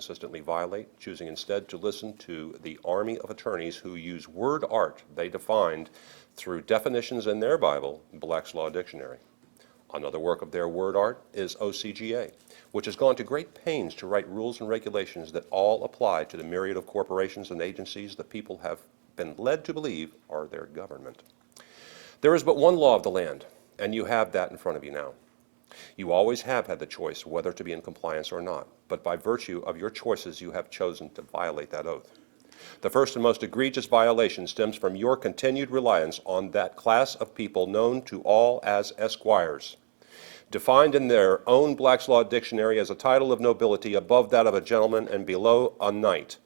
consistently violate, choosing instead to listen to the army of attorneys who use word art they defined through definitions in their Bible, Black's Law Dictionary. Another work of their word art is OCGA, which has gone to great pains to write rules and regulations that all apply to the myriad of corporations and agencies that people have been led to believe are their government. There is but one law of the land, and you have that in front of you now. You always have had the choice whether to be in compliance or not, but by virtue of your choices, you have chosen to violate that oath. The first and most egregious violation stems from your continued reliance on that class of people known to all as Esquires, defined in their own Black's Law Dictionary as a title of nobility above that of a gentleman and below a knight.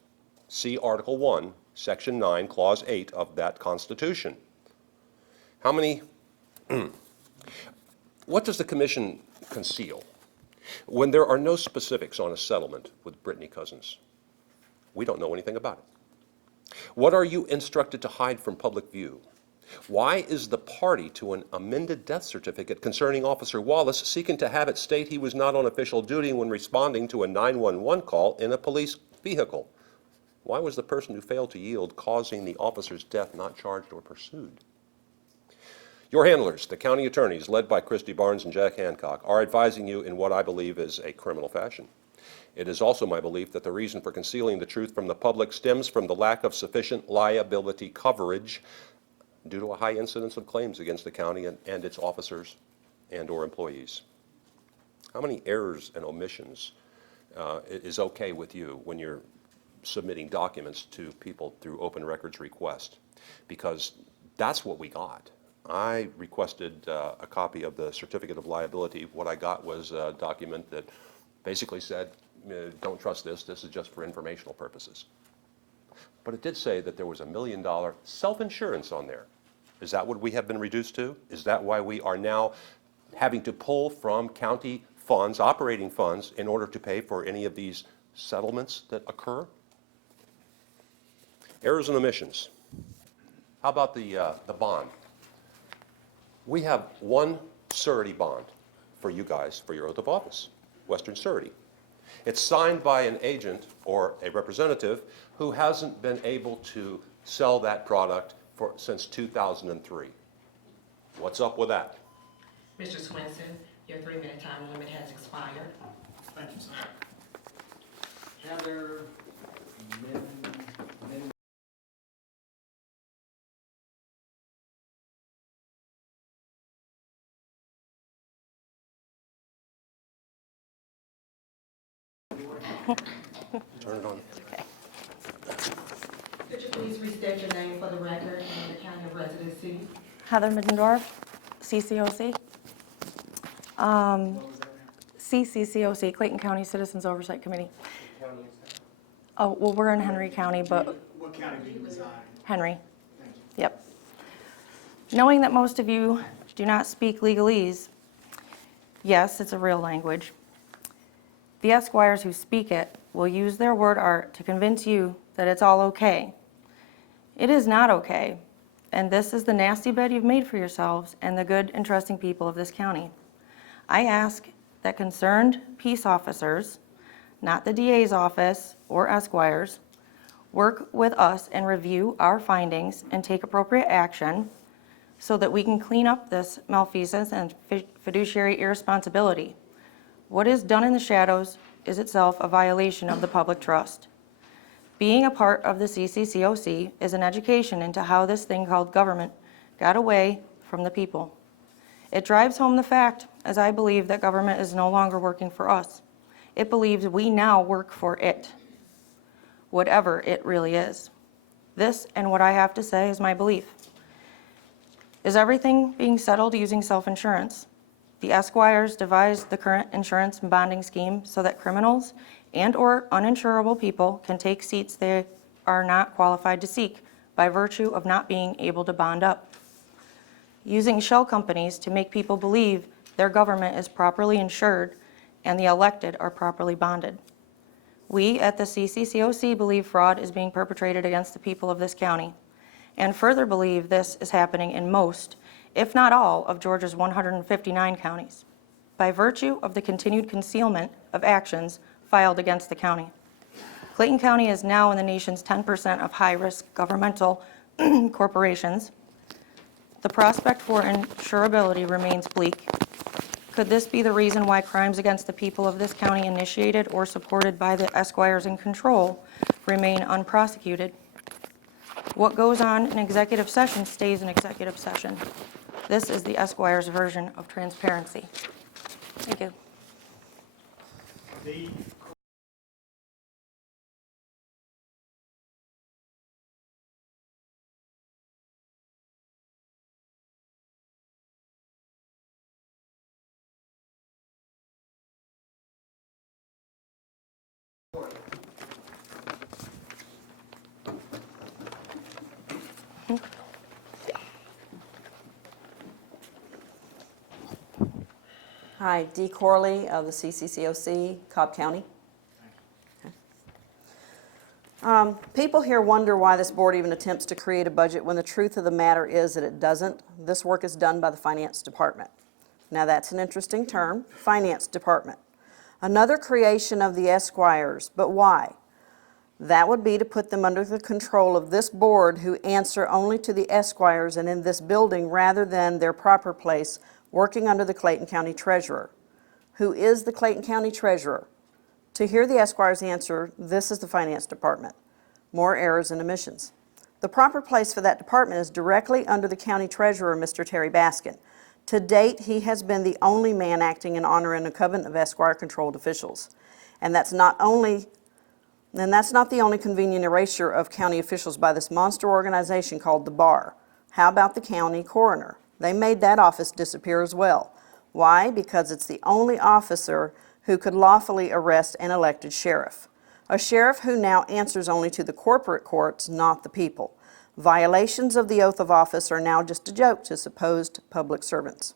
See Article 1, Section 9, Clause 8 of that Constitution. How many, what does the Commission conceal when there are no specifics on a settlement with Brittany Cousins? We don't know anything about it. What are you instructed to hide from public view? Why is the party to an amended death certificate concerning Officer Wallace seeking to have it state he was not on official duty when responding to a 911 call in a police vehicle? Why was the person who failed to yield causing the officer's death not charged or pursued? Your handlers, the county attorneys, led by Christy Barnes and Jack Hancock, are advising you in what I believe is a criminal fashion. It is also my belief that the reason for concealing the truth from the public stems from the lack of sufficient liability coverage due to a high incidence of claims against the county and its officers and or employees. How many errors and omissions is okay with you when you're submitting documents to people through open records request? Because that's what we got. I requested a copy of the certificate of liability. What I got was a document that basically said, don't trust this, this is just for informational purposes. But it did say that there was $1 million self-insurance on there. Is that what we have been reduced to? Is that why we are now having to pull from county funds, operating funds, in order to pay for any of these settlements that occur? Errors and omissions. How about the bond? We have one surety bond for you guys for your oath of office, Western Surety. It's signed by an agent or a representative who hasn't been able to sell that product since 2003. What's up with that? Mr. Swenson, your 3-minute time limit has expired. Thank you, sir. Have there been Turn it on. Okay. Could you please restate your name for the record and the county of residency? Heather Middendorf, CCOC. CCCOC, Clayton County Citizens Oversight Committee. Oh, well, we're in Henry County, but what county do you reside? Henry. Thank you. Yep. Knowing that most of you do not speak legalese, yes, it's a real language. The Esquires who speak it will use their word art to convince you that it's all okay. It is not okay, and this is the nasty bed you've made for yourselves and the good and trusting people of this county. I ask that concerned peace officers, not the DA's office or Esquires, work with us and review our findings and take appropriate action so that we can clean up this malfeasance and fiduciary irresponsibility. What is done in the shadows is itself a violation of the public trust. Being a part of the CCCOC is an education into how this thing called government got away from the people. It drives home the fact, as I believe, that government is no longer working for us. It believes we now work for it, whatever it really is. This, and what I have to say, is my belief. Is everything being settled using self-insurance? The Esquires devised the current insurance and bonding scheme so that criminals and or uninsurable people can take seats they are not qualified to seek by virtue of not being able to bond up. Using shell companies to make people believe their government is properly insured and the elected are properly bonded. We at the CCCOC believe fraud is being perpetrated against the people of this county, and further believe this is happening in most, if not all, of Georgia's 159 counties, by virtue of the continued concealment of actions filed against the county. Clayton County is now in the nation's 10% of high-risk governmental corporations. The prospect for insurability remains bleak. Could this be the reason why crimes against the people of this county initiated or supported by the Esquires in control remain unprosecuted? What goes on in executive session stays in executive session. This is the Esquires version of transparency. Thank you. D, Hi, Dee Corley of the CCCOC, Cobb County. People here wonder why this board even attempts to create a budget when the truth of the matter is that it doesn't. This work is done by the finance department. Now that's an interesting term, finance department. Another creation of the Esquires, but why? That would be to put them under the control of this board who answer only to the Esquires and in this building rather than their proper place working under the Clayton County Treasurer. Who is the Clayton County Treasurer? To hear the Esquires answer, this is the finance department. More errors and omissions. The proper place for that department is directly under the county treasurer, Mr. Terry Baskin. To date, he has been the only man acting in honor and a covenant of Esquire-controlled officials. And that's not the only convenient erasure of county officials by this monster organization called the Bar. How about the county coroner? They made that office disappear as well. Why? Because it's the only officer who could lawfully arrest an elected sheriff. A sheriff who now answers only to the corporate courts, not the people. Violations of the oath of office are now just a joke to supposed public servants.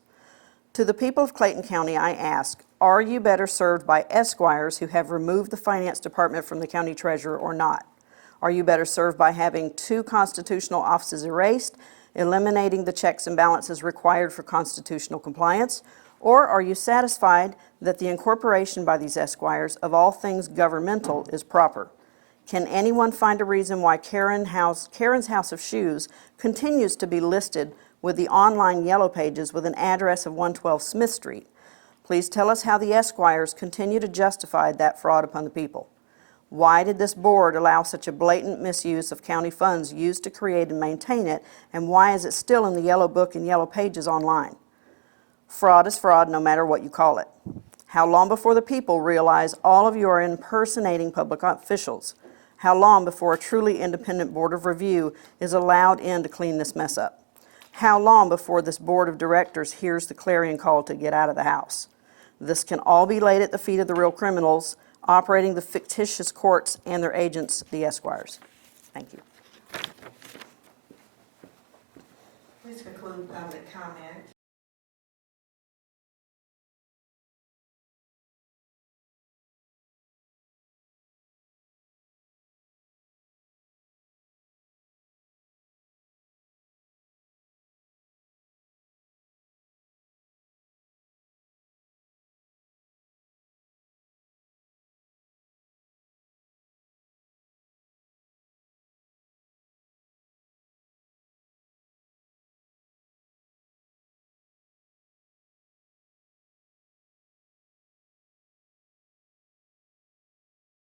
To the people of Clayton County, I ask, are you better served by Esquires who have removed the finance department from the county treasurer or not? Are you better served by having 2 constitutional offices erased, eliminating the checks and balances required for constitutional compliance? Or are you satisfied that the incorporation by these Esquires of all things governmental is proper? Can anyone find a reason why Karen's House of Shoes continues to be listed with the online yellow pages with an address of 112 Smith Street? Please tell us how the Esquires continue to justify that fraud upon the people. Why did this board allow such a blatant misuse of county funds used to create and maintain it, and why is it still in the yellow book and yellow pages online? Fraud is fraud no matter what you call it. How long before the people realize all of you are impersonating public officials? How long before a truly independent board of review is allowed in to clean this mess up? How long before this board of directors hears the clarion call to get out of the house? This can all be laid at the feet of the real criminals operating the fictitious courts and their agents, the Esquires. Thank you. Please conclude public comment.